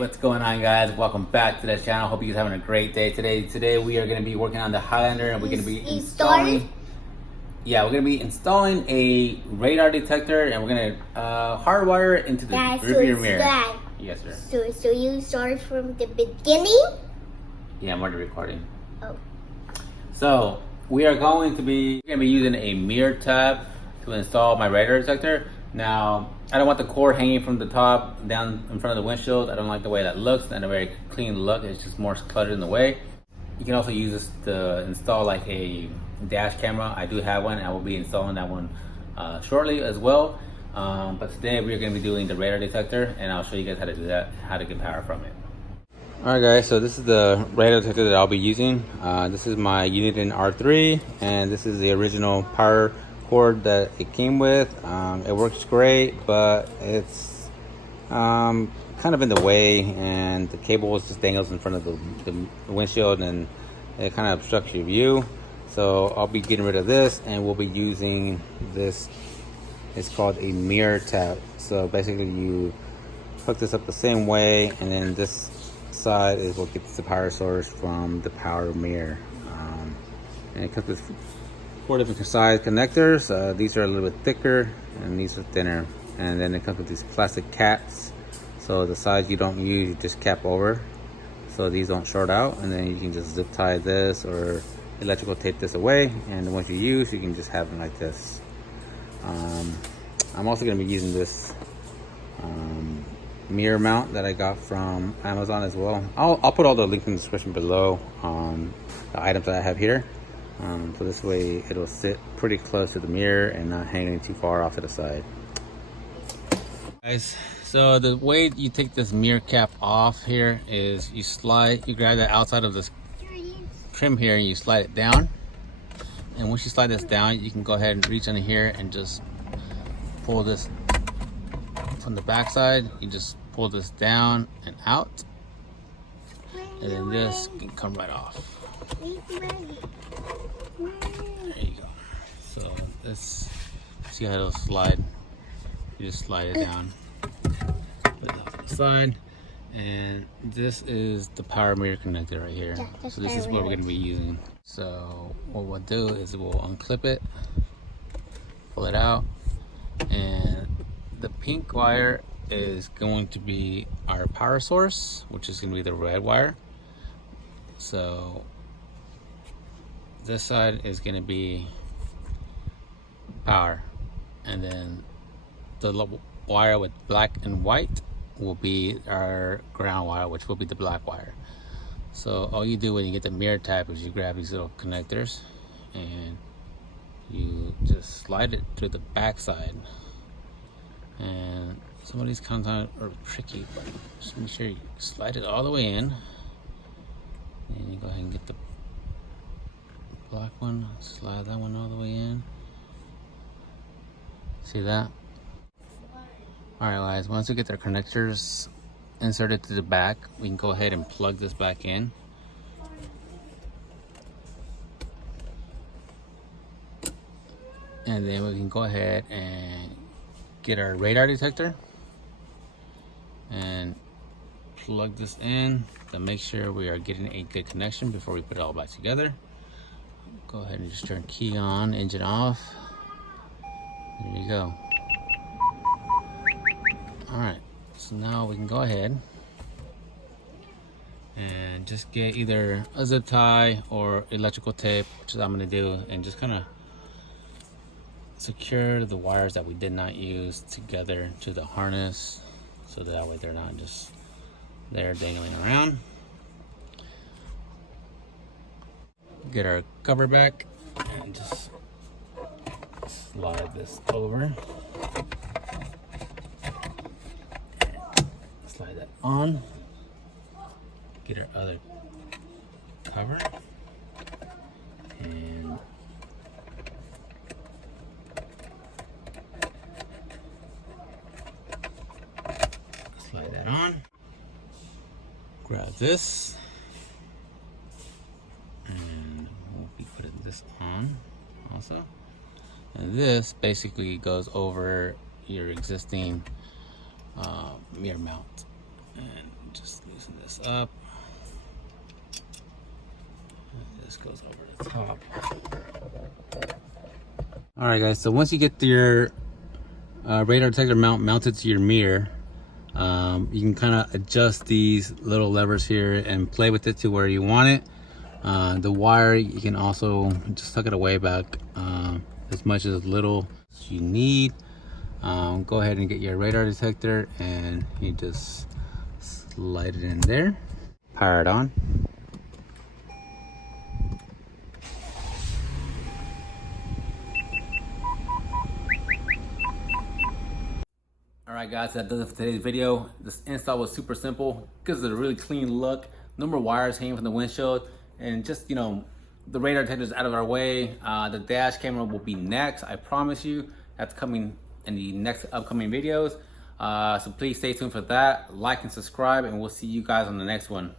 what's going on, guys? Welcome back to the channel. Hope you guys are having a great day today. Today we are going to be working on the Highlander, and we're going to be installing. Yeah, we're going to be installing a radar detector, and we're going to hardwire it into the rearview mirror. Yes, sir. So you start from the beginning? Yeah, I'm already recording. Oh. So we are going to be using a mirror tab to install my radar detector. Now, I don't want the cord hanging from the top down in front of the windshield. I don't like the way that looks. It's not a very clean look. It's just more cluttered in the way. You can also use this to install like a dash camera. I do have one. I will be installing that one shortly as well. But today we are going to be doing the radar detector, and I'll show you guys how to do that, how to get power from it. Alright guys, so this is the radar detector that I'll be using. This is my Uniden R3, and this is the original power cord that it came with. It works great, but it's kind of in the way, and the cable just dangles in front of the windshield, and it kind of obstructs your view. So I'll be getting rid of this, and we'll be using this. It's called a mirror tab. So basically you hook this up the same way, and then this side is what gets the power source from the power mirror. And it comes with 4 different size connectors. These are a little bit thicker and these are thinner, and then it comes with these plastic caps, so the sides you don't use you just cap over so these don't short out, and then you can just zip tie this or electrical tape this away, and the ones you use you can just have them like this. I'm also going to be using this mirror mount that I got from Amazon as well. I'll put all the links in the description below on the items that I have here. So this way it'll sit pretty close to the mirror and not hanging too far off to the side. Guys, so the way you take this mirror cap off here is you grab the outside of this trim here and you slide it down. And once you slide this down, you can go ahead and reach under here and just pull this from the back side. You just pull this down and out, and then this can come right off. There you go. So this, see how it'll slide? You just slide it down, put it off to the side, and this is the power mirror connector right here. So this is what we're going to be using. So what we'll do is we'll unclip it, pull it out, and the pink wire is going to be our power source, which is going to be the red wire. So this side is going to be power, and then the wire with black and white will be our ground wire, which will be the black wire. So all you do when you get the mirror tab is you grab these little connectors and you just slide it to the back side. And some of these sometimes are tricky, but just make sure you slide it all the way in, and you go ahead and get the black one, slide that one all the way in. See that? Alright guys, once we get their connectors inserted to the back, we can go ahead and plug this back in. And then we can go ahead and get our radar detector and plug this in to make sure we are getting a good connection before we put it all back together. Go ahead and just turn key on, engine off. There you go. Alright, so now we can go ahead and just get either a zip tie or electrical tape, which is what I'm going to do, and just kind of secure the wires that we did not use together to the harness, so that way they're not just there dangling around. Get our cover back and just slide this over. Slide that on. Get our other cover and slide that on. Grab this and we'll be putting this on also. And this basically goes over your existing mirror mount. And Just loosen this up. This goes over the top. All right, guys. So once you get your radar detector mounted to your mirror, you can kind of adjust these little levers here and play with it to where you want it. The wire, you can also just tuck it away back as much as little as you need. Go ahead and get your radar detector and you just slide it in there. Power it on. Alright guys, that does it for today's video. This install was super simple, gives it a really clean look. No more wires hanging from the windshield, and just, you know, the radar detector is out of our way. The dash camera will be next, I promise you. That's coming in the next upcoming videos. So please stay tuned for that. Like and subscribe, and we'll see you guys on the next one.